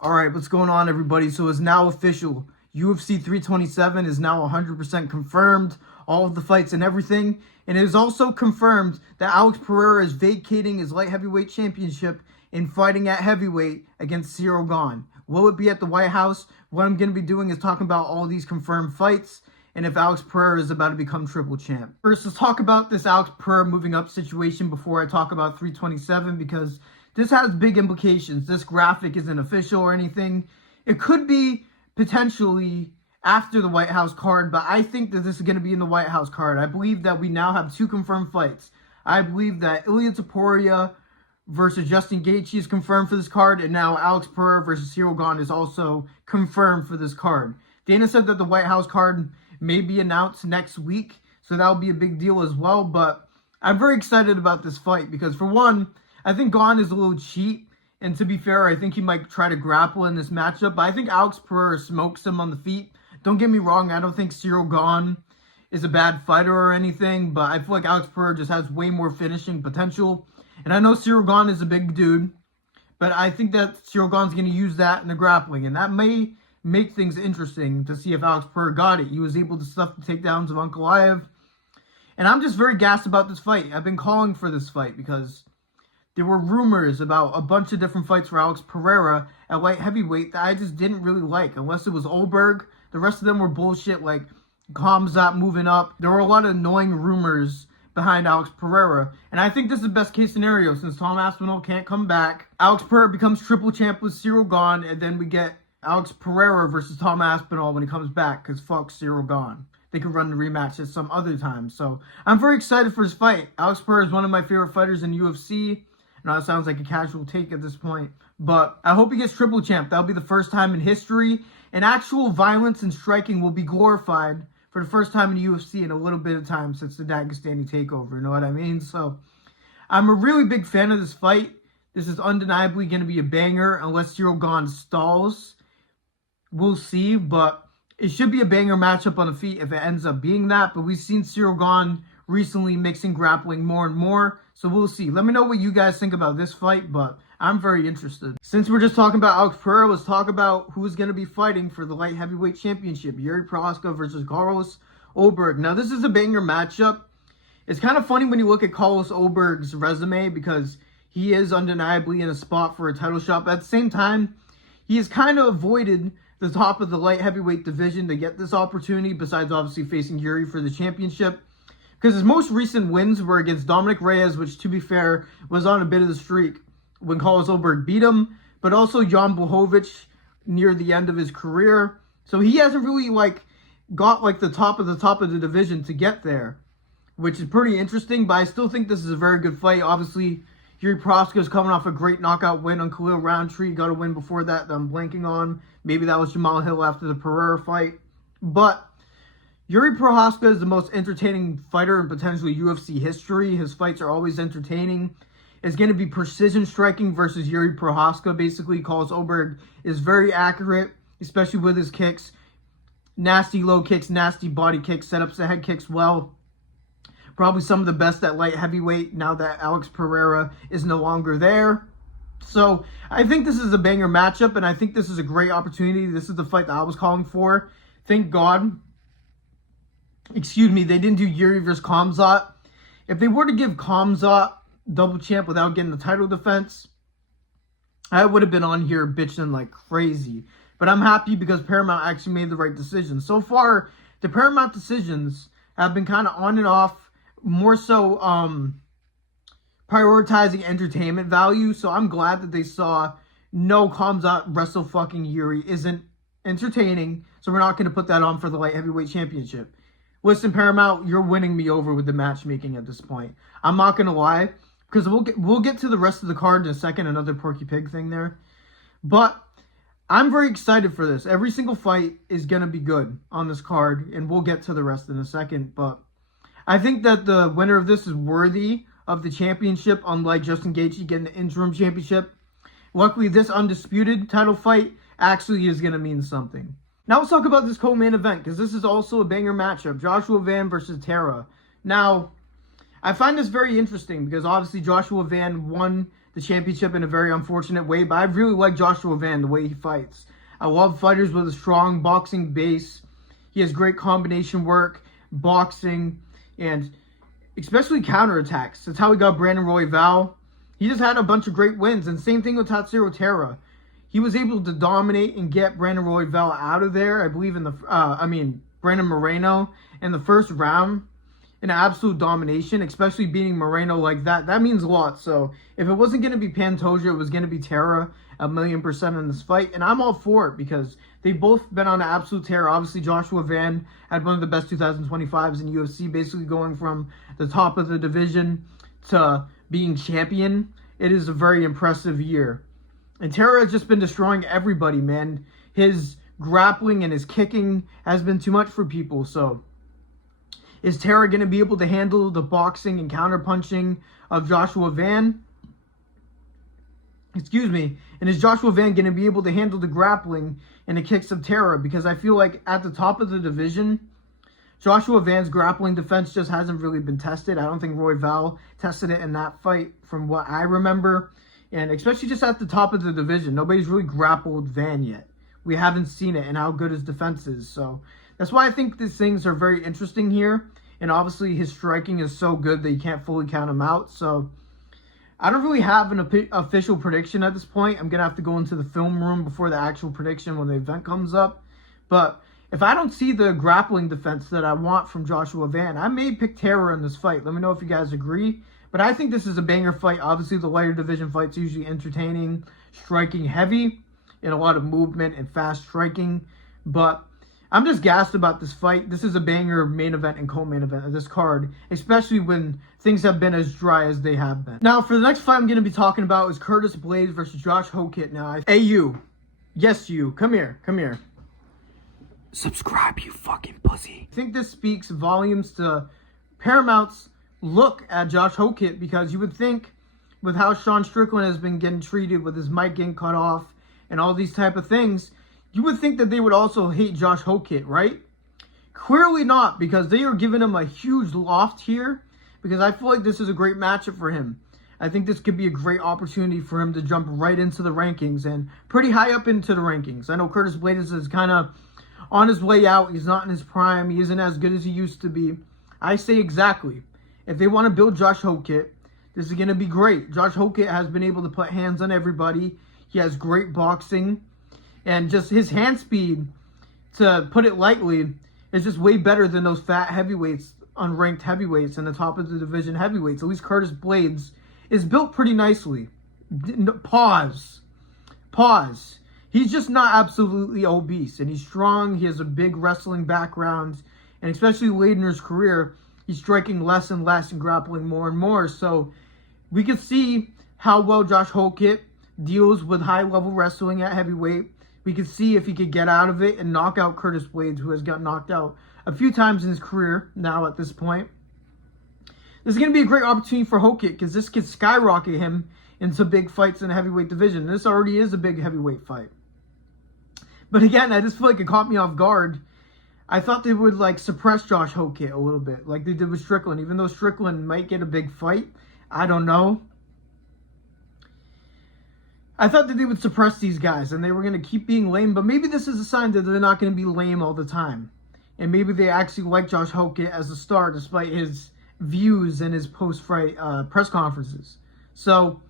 All right, what's going on, everybody? So it's now official. UFC 327 is now 100% confirmed, all of the fights and everything. And it is also confirmed that Alex Pereira is vacating his light heavyweight championship and fighting at heavyweight against Ciryl Gane. Will it be at the White House? What I'm going to be doing is talking about all these confirmed fights and if Alex Pereira is about to become triple champ. First, let's talk about this Alex Pereira moving up situation before I talk about 327, because this has big implications. This graphic isn't official or anything. It could be potentially after the White House card, but I think that this is going to be in the White House card. I believe that we now have 2 confirmed fights. I believe that Ilia Topuria versus Justin Gaethje is confirmed for this card, and now Alex Pereira versus Ciryl Gane is also confirmed for this card. Dana said that the White House card may be announced next week, so that'll be a big deal as well, but I'm very excited about this fight because, for one, I think Gane is a little cheap, and to be fair, I think he might try to grapple in this matchup, but I think Alex Pereira smokes him on the feet. Don't get me wrong, I don't think Ciryl Gane is a bad fighter or anything, but I feel like Alex Pereira just has way more finishing potential. And I know Ciryl Gane is a big dude, but I think that Ciryl Gane's going to use that in the grappling, and that may make things interesting to see if Alex Pereira got it. He was able to stuff the takedowns of Ankalaev, and I'm just very gassed about this fight. I've been calling for this fight because there were rumors about a bunch of different fights for Alex Pereira at light heavyweight that I just didn't really like, unless it was Oberg. The rest of them were bullshit, like Khamzat moving up. There were a lot of annoying rumors behind Alex Pereira, and I think this is the best case scenario since Tom Aspinall can't come back. Alex Pereira becomes triple champ with Ciryl Gane, and then we get Alex Pereira versus Tom Aspinall when he comes back, because fuck Ciryl Gane. They could run the rematch at some other time. So I'm very excited for this fight. Alex Pereira is one of my favorite fighters in UFC. I know it sounds like a casual take at this point, but I hope he gets triple champ. That'll be the first time in history, and actual violence and striking will be glorified for the first time in UFC in a little bit of time since the Dagestani takeover, you know what I mean? So I'm a really big fan of this fight. This is undeniably going to be a banger unless Ciryl Gane stalls. We'll see, but it should be a banger matchup on the feet if it ends up being that. But we've seen Ciryl Gane recently mixing grappling more and more, so we'll see. Let me know what you guys think about this fight, but I'm very interested. Since we're just talking about Alex Pereira, let's talk about who's going to be fighting for the light heavyweight championship. Jiří Procházka versus Carlos Oberg. Now, this is a banger matchup. It's kind of funny when you look at Carlos Oberg's resume because he is undeniably in a spot for a title shot, but at the same time, he has kind of avoided the top of the light heavyweight division to get this opportunity, besides obviously facing Jiří for the championship. Because his most recent wins were against Dominic Reyes, which, to be fair, was on a bit of the streak when Carlos Oberg beat him, but also Jan Blachowicz near the end of his career. So he hasn't really got the top of the division to get there, which is pretty interesting, but I still think this is a very good fight. Obviously, Jiří Procházka is coming off a great knockout win on Khalil Roundtree. Got a win before that I'm blanking on. Maybe that was Jamal Hill after the Pereira fight. But Jiří Procházka is the most entertaining fighter in potentially UFC history. His fights are always entertaining. It's going to be precision striking versus Jiří Procházka. Basically, Carlos Oberg is very accurate, especially with his kicks. Nasty low kicks, nasty body kicks, set ups the head kicks well. Probably some of the best at light heavyweight now that Alex Pereira is no longer there. So I think this is a banger matchup, and I think this is a great opportunity. This is the fight that I was calling for. Thank God. They didn't do Jiří versus Khamzat. If they were to give Khamzat double champ without getting the title defense, I would have been on here bitching like crazy. But I'm happy because Paramount actually made the right decision. So far, the Paramount decisions have been kind of on and off, more so prioritizing entertainment value. So I'm glad that they saw no, Khamzat wrestle fucking Jiří isn't entertaining, so we're not going to put that on for the light heavyweight championship. Listen, Paramount, you're winning me over with the matchmaking at this point. I'm not going to lie, because we'll get to the rest of the card in a second, another Porky Pig thing there. But I'm very excited for this. Every single fight is going to be good on this card, and we'll get to the rest in a second. But I think that the winner of this is worthy of the championship, unlike Justin Gaethje getting the interim championship. Luckily, this undisputed title fight actually is going to mean something. Now let's talk about this co-main event, because this is also a banger matchup. Joshua Van versus Tara. Now, I find this very interesting because obviously Joshua Van won the championship in a very unfortunate way, but I really like Joshua Van, the way he fights. I love fighters with a strong boxing base. He has great combination work, boxing, and especially counterattacks. That's how he got Brandon Royval. He just had a bunch of great wins, and same thing with Tatsuro Terra. He was able to dominate and get Brandon Royval out of there, I believe, in the, Brandon Moreno in the first round. An absolute domination, especially beating Moreno like that. That means a lot. So if it wasn't going to be Pantoja, it was going to be Terra 1,000,000% in this fight. And I'm all for it because they've both been on an absolute tear. Obviously, Joshua Van had one of the best 2025s in UFC, basically going from the top of the division to being champion. It is a very impressive year. And Terra has just been destroying everybody, man. His grappling and his kicking has been too much for people. So is Terra going to be able to handle the boxing and counterpunching of Joshua Van? Excuse me. And is Joshua Van going to be able to handle the grappling and the kicks of Terra? Because I feel like at the top of the division, Joshua Van's grappling defense just hasn't really been tested. I don't think Royval tested it in that fight from what I remember. And especially just at the top of the division, nobody's really grappled Van yet. We haven't seen it and how good his defense is. So that's why I think these things are very interesting here. And obviously his striking is so good that you can't fully count him out. So I don't really have an official prediction at this point. I'm going to have to go into the film room before the actual prediction when the event comes up. But if I don't see the grappling defense that I want from Joshua Van, I may pick Terra in this fight. Let me know if you guys agree. But I think this is a banger fight. Obviously, the lighter division fight's usually entertaining, striking heavy, and a lot of movement and fast striking. But I'm just gassed about this fight. This is a banger main event and co-main event of this card, especially when things have been as dry as they have been. Now, for the next fight I'm going to be talking about is Curtis Blaydes versus Josh Hokit. Now, hey, you. Yes, you. Come here. Come here. Subscribe, you fucking pussy. I think this speaks volumes to Paramount's look at Josh Hokit, because you would think with how Sean Strickland has been getting treated with his mic getting cut off and all these type of things, you would think that they would also hate Josh Hokit, right? Clearly not, because they are giving him a huge loft here, because I feel like this is a great matchup for him. I think this could be a great opportunity for him to jump right into the rankings and pretty high up into the rankings. I know Curtis Blaydes is kind of on his way out. He's not in his prime. He isn't as good as he used to be. I say exactly. If they want to build Josh Hokit, this is going to be great. Josh Hokit has been able to put hands on everybody. He has great boxing. And just his hand speed, to put it lightly, is just way better than those fat heavyweights, unranked heavyweights, and the top of the division heavyweights. At least Curtis Blaydes is built pretty nicely. Pause. He's just not absolutely obese. And he's strong. He has a big wrestling background. And especially late in his career, he's striking less and less and grappling more and more. So we can see how well Josh Hokit deals with high-level wrestling at heavyweight. We can see if he could get out of it and knock out Curtis Blaydes, who has got knocked out a few times in his career now at this point. This is going to be a great opportunity for Hokit, because this could skyrocket him into big fights in the heavyweight division. This already is a big heavyweight fight. But again, I just feel like it caught me off guard. I thought they would suppress Josh Hokit a little bit, like they did with Strickland. Even though Strickland might get a big fight, I don't know. I thought that they would suppress these guys and they were going to keep being lame, but maybe this is a sign that they're not going to be lame all the time. And maybe they actually like Josh Hokit as a star, despite his views and his post-fight press conferences. So,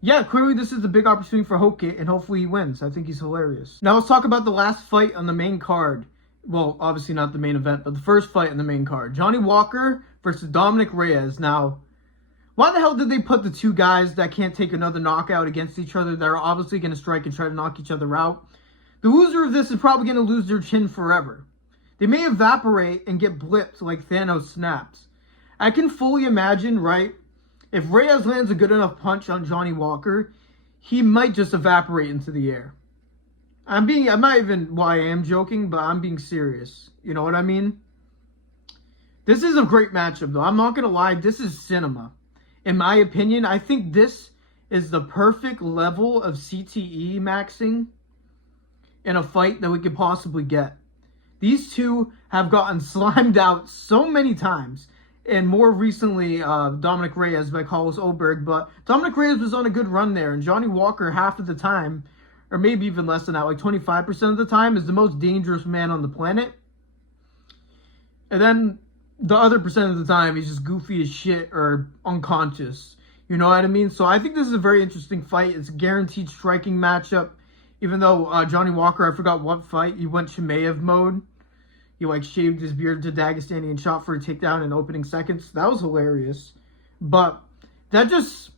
yeah, clearly this is a big opportunity for Hokit, and hopefully he wins. I think he's hilarious. Now let's talk about the last fight on the main card. Well, obviously not the main event, but the first fight on the main card. Johnny Walker versus Dominic Reyes. Now, why the hell did they put the two guys that can't take another knockout against each other, that are obviously going to strike and try to knock each other out? The loser of this is probably going to lose their chin forever. They may evaporate and get blipped like Thanos snaps. I can fully imagine, right, if Reyes lands a good enough punch on Johnny Walker, he might just evaporate into the air. I am joking, but I'm being serious. You know what I mean? This is a great matchup, though. I'm not going to lie. This is cinema. In my opinion, I think this is the perfect level of CTE maxing in a fight that we could possibly get. These two have gotten slimed out so many times. and more recently Dominic Reyes by Carlos Oberg. But Dominic Reyes was on a good run there, and Johnny Walker half of the time, or maybe even less than that, like 25% of the time, is the most dangerous man on the planet. And then the other percent of the time, he's just goofy as shit or unconscious. You know what I mean? So I think this is a very interesting fight. It's a guaranteed striking matchup. Even though Johnny Walker, I forgot what fight, he went Chimaev mode. He like shaved his beard to Dagestani and shot for a takedown in opening seconds. That was hilarious. But that just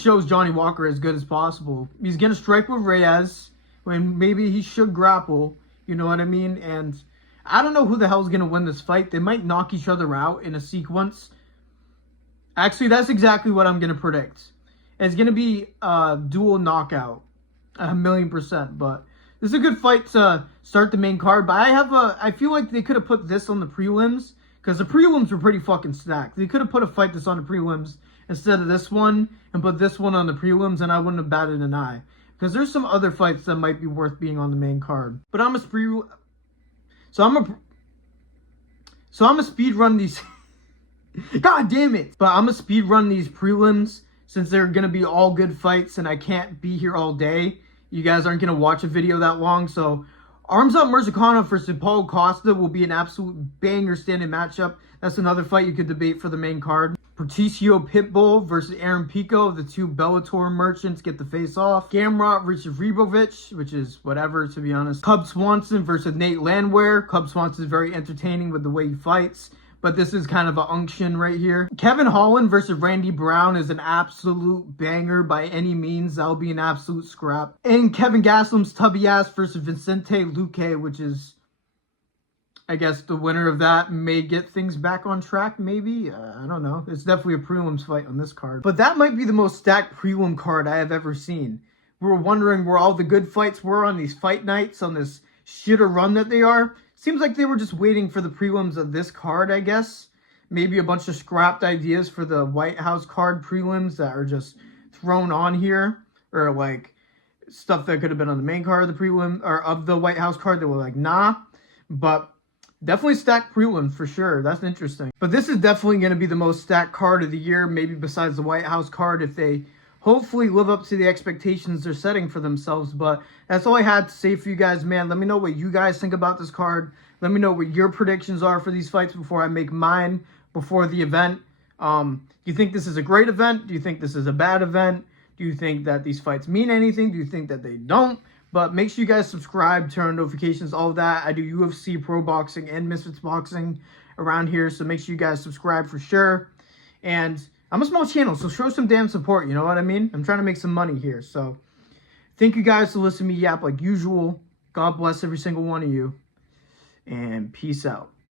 shows Johnny Walker as good as possible. He's gonna strike with Reyes when maybe he should grapple. You know what I mean? And I don't know who the hell's gonna win this fight. They might knock each other out in a sequence. Actually, that's exactly what I'm gonna predict. It's gonna be a dual knockout, 1,000,000%. But this is a good fight to start the main card, but I feel like they could have put this on the prelims, because the prelims were pretty fucking stacked. They could have put a fight that's on the prelims instead of this one, and put this one on the prelims, and I wouldn't have batted an eye. Because there's some other fights that might be worth being on the main card. But I'm a speed run these. God damn it! But I'm a speed run these prelims since they're gonna be all good fights, and I can't be here all day. You guys aren't going to watch a video that long. So Arms Up Mirzakhanov versus Paulo Costa will be an absolute banger standing matchup. That's another fight you could debate for the main card. Patricio Pitbull versus Aaron Pico. The two Bellator merchants get the face off. Gamrot versus Ribovic, which is whatever, to be honest. Cub Swanson versus Nate Landwehr. Cub Swanson is very entertaining with the way he fights, but this is kind of an unction right here. Kevin Holland versus Randy Brown is an absolute banger by any means. That'll be an absolute scrap. And Kevin Gastelum's tubby ass versus Vicente Luque, which is, I guess, the winner of that may get things back on track, maybe. I don't know. It's definitely a prelims fight on this card. But that might be the most stacked prelim card I have ever seen. We were wondering where all the good fights were on these fight nights, on this shitter run that they are. Seems like they were just waiting for the prelims of this card, I guess. Maybe a bunch of scrapped ideas for the White House card prelims that are just thrown on here. Or like stuff that could have been on the main card of the prelim, or of the White House card. They were like, nah. But definitely stacked prelims for sure. That's interesting. But this is definitely going to be the most stacked card of the year. Maybe besides the White House card, if they hopefully live up to the expectations they're setting for themselves. But that's all I had to say for you guys, man. Let me know what you guys think about this card. Let me know what your predictions are for these fights before I make mine before the event. Do you think this is a great event? Do you think this is a bad event? Do you think that these fights mean anything? Do you think that they don't? But make sure you guys subscribe, turn on notifications, all of that. I do UFC, pro boxing, and Misfits boxing around here. So make sure you guys subscribe for sure. And I'm a small channel, so show some damn support, you know what I mean? I'm trying to make some money here. So thank you guys for listening to me yap like usual. God bless every single one of you. And peace out.